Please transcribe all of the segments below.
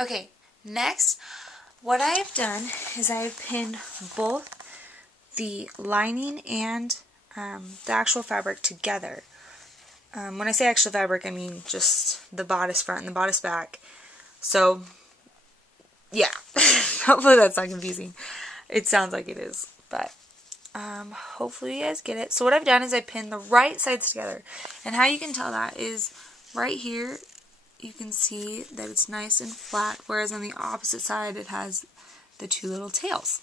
Okay, next, what I have done is I have pinned both the lining and the actual fabric together. When I say actual fabric, I mean just the bodice front and the bodice back. So, yeah, hopefully that's not confusing. It sounds like it is, but hopefully you guys get it. So what I've done is I pinned the right sides together, and how you can tell that is right here you can see that it's nice and flat, whereas on the opposite side it has the two little tails.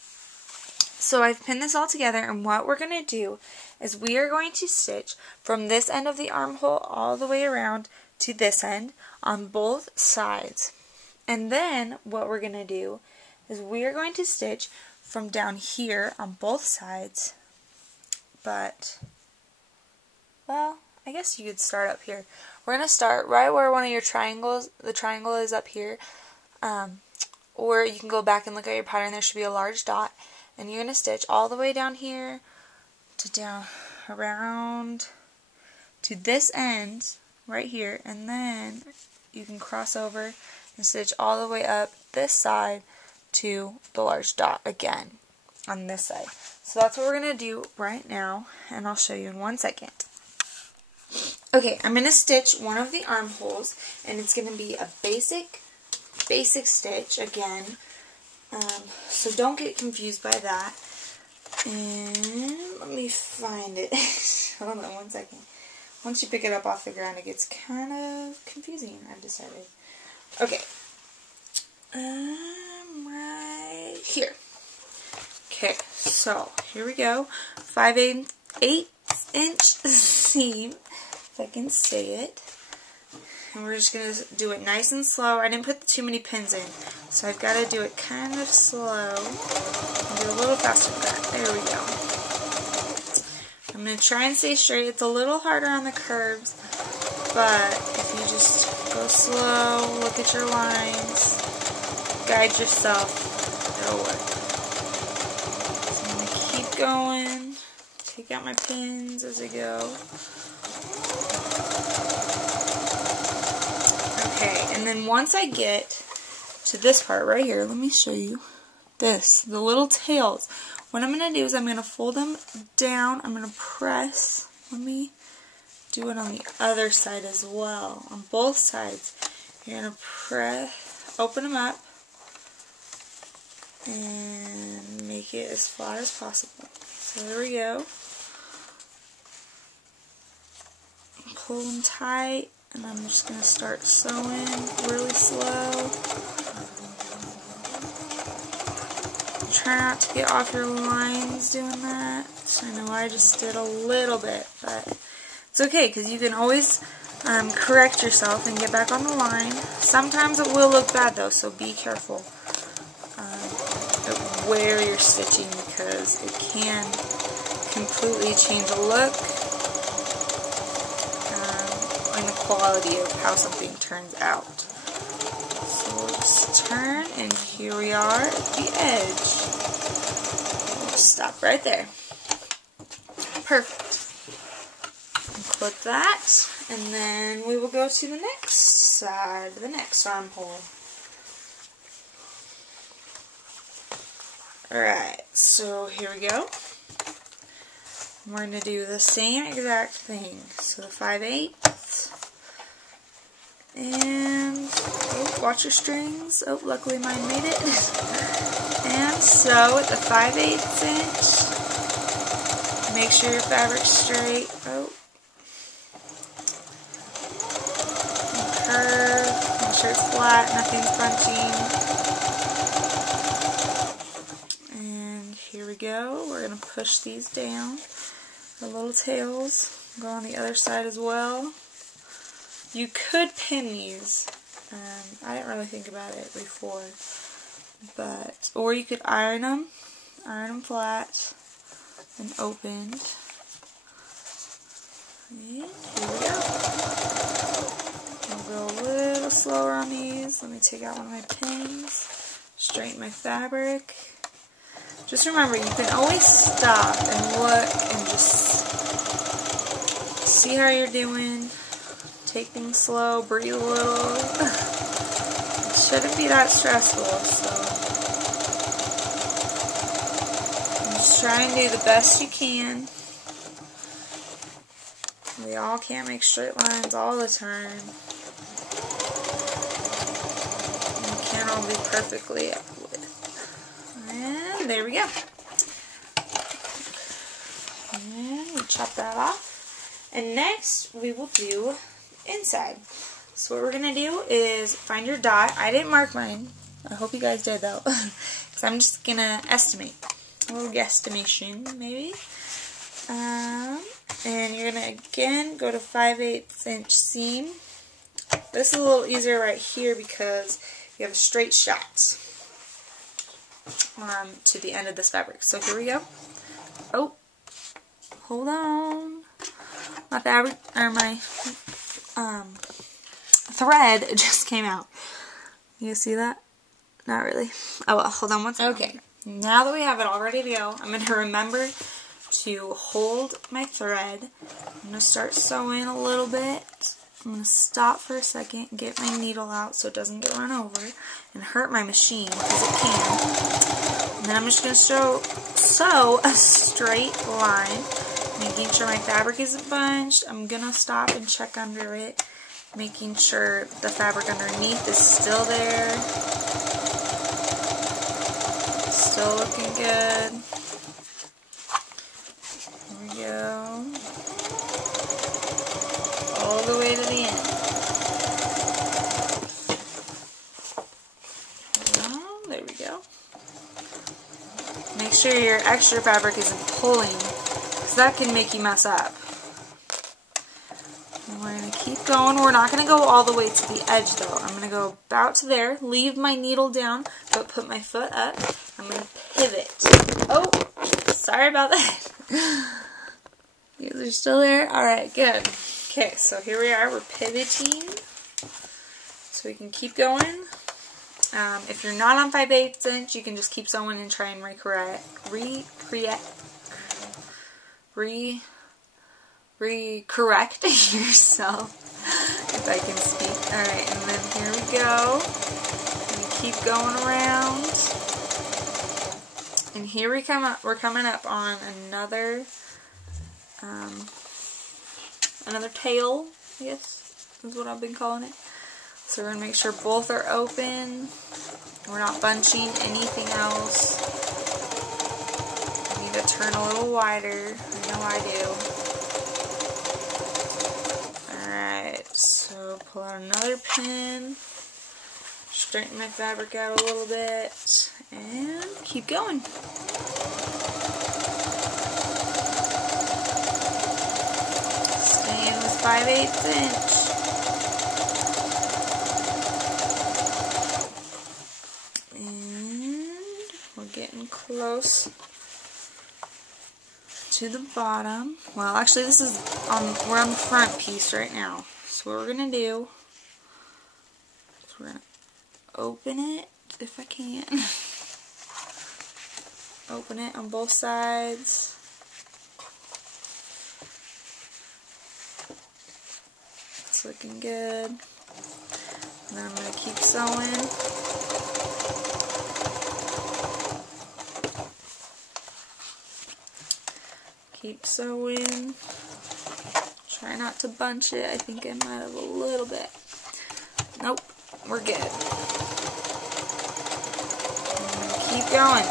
So I've pinned this all together, and what we're going to do is we are going to stitch from this end of the armhole all the way around to this end on both sides. And then what we're going to do is we are going to stitch from down here on both sides, but, well, I guess you could start up here. We're going to start right where one of your triangles, the triangle is up here, or you can go back and look at your pattern. There should be a large dot, and you're going to stitch all the way down here to down around to this end right here, and then you can cross over and stitch all the way up this side to the large dot again on this side. So that's what we're going to do right now, and I'll show you in 1 second. Okay, I'm going to stitch one of the armholes, and it's going to be a basic stitch again, so don't get confused by that. And let me find it. Hold on 1 second. Once you pick it up off the ground, it gets kind of confusing, I've decided. Okay, right here. Okay, so here we go. 5/8 inch seam, if I can say it. And we're just going to do it nice and slow. I didn't put too many pins in, so I've got to do it kind of slow. And do a little faster than that. There we go. I'm going to try and stay straight. It's a little harder on the curves, but if you just go slow, look at your lines, guide yourself, it'll work. So I'm going to keep going, take out my pins as I go. Okay, and then once I get to this part right here, let me show you this, the little tails. What I'm going to do is I'm going to fold them down, I'm going to press, let me do it on the other side as well, on both sides. You're going to press, open them up, and make it as flat as possible. So there we go. Pull them tight, and I'm just going to start sewing really slow. Try not to get off your lines doing that. So I know I just did a little bit, but it's okay because you can always correct yourself and get back on the line. Sometimes it will look bad though, so be careful where you're stitching because it can completely change the look and the quality of how something turns out. So we'll just turn, and here we are at the edge. We'll just stop right there. Perfect. And clip that, and then we will go to the next side, the next armhole. Alright, so here we go. We're going to do the same exact thing. So the 5/8, and oh, watch your strings. Oh, luckily mine made it. And sew at the 5/8 inch. Make sure your fabric's straight. Oh, and curve. Make sure it's flat. Nothing's bunching. Here we go. We're going to push these down. The little tails go on the other side as well. You could pin these. I didn't really think about it before. Or you could iron them flat and open. And here we go. I'll go a little slower on these. Let me take out one of my pins. Straighten my fabric. Just remember, you can always stop and look and just see how you're doing. Take things slow, breathe a little. shouldn't be that stressful, so just try and do the best you can. We all can't make straight lines all the time. We can't all be perfectly with. And there we go. And we chop that off. And next we will do inside. So what we're going to do is find your dot. I didn't mark mine. I hope you guys did though. Because I'm just going to estimate. A little guesstimation maybe. And you're going to again go to 5/8 inch seam. This is a little easier right here because you have a straight shot to the end of this fabric. So here we go. Oh, hold on. My fabric, or my thread just came out. You see that? Not really. Oh well, hold on one second. Okay, now that we have it all ready to go, I'm going to remember to hold my thread. I'm going to start sewing a little bit. I'm going to stop for a second and get my needle out so it doesn't get run over and hurt my machine, because it can. And then I'm just going to sew a straight line, making sure my fabric isn't bunched. I'm going to stop and check under it, making sure the fabric underneath is still there. Still looking good. Here we go. All the way to the end. There we go. Make sure your extra fabric isn't pulling, because that can make you mess up. And we're going to keep going. We're not going to go all the way to the edge though. I'm going to go about to there, leave my needle down, but put my foot up. I'm going to pivot. Oh, sorry about that. You guys are still there? Alright, good. Okay, so here we are. We're pivoting. So we can keep going. If you're not on 5/8 inch, you can just keep sewing and try and recorrect yourself, if I can speak. Alright, and then here we go. And keep going around. And here we come up. We're coming up on another tail, I guess is what I've been calling it. So we're going to make sure both are open. We're not bunching anything else. I need to turn a little wider. I know I do. Alright, so pull out another pin. Straighten my fabric out a little bit. And keep going. Staying with 5/8 inch. Getting close to the bottom. Well, actually this is we're on the front piece right now. So what we're going to do is we're going to open it, if I can. Open it on both sides. It's looking good. And then I'm going to keep sewing. Keep sewing. Try not to bunch it. I think I might have a little bit. Nope, we're good. I'm going to keep going.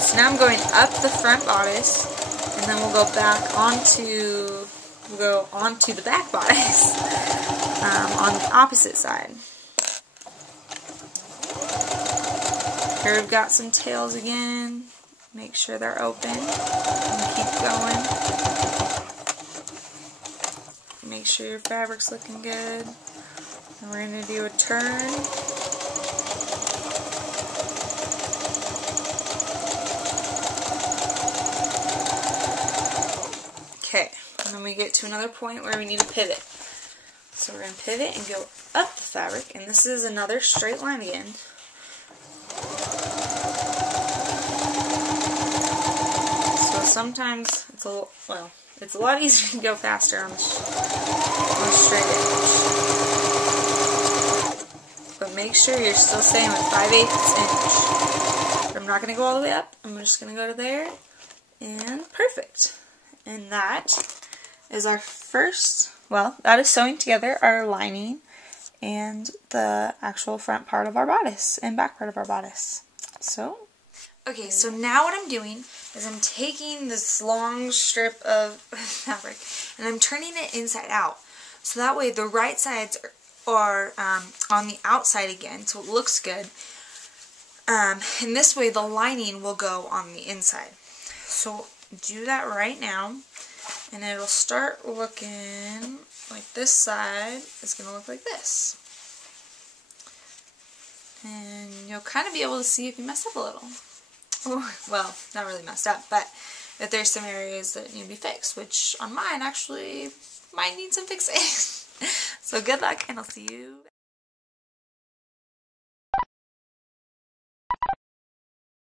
So now I'm going up the front bodice, and then we'll go back onto the back bodice on the opposite side. Here we've got some tails again. Make sure they're open and keep going. Make sure your fabric's looking good. And we're going to do a turn. Okay, and then we get to another point where we need to pivot. So we're going to pivot and go up the fabric, and this is another straight line again. Sometimes it's a lot easier to go faster on the straight edge. sure you're still staying with 5/8 inch. I'm not going to go all the way up. I'm just going to go to there. And perfect. And that is our first, well, that is sewing together our lining and the actual front part of our bodice and back part of our bodice. So, okay, so now what I'm doing is I'm taking this long strip of fabric and I'm turning it inside out. So that way the right sides are on the outside again, so it looks good. And this way the lining will go on the inside. So do that right now, and it'll start looking like this side is going to look like this. And you'll kind of be able to see if you messed up a little. Or, well, not really messed up, but if there's some areas that need to be fixed, which on mine actually might need some fixing. So good luck, and I'll see you.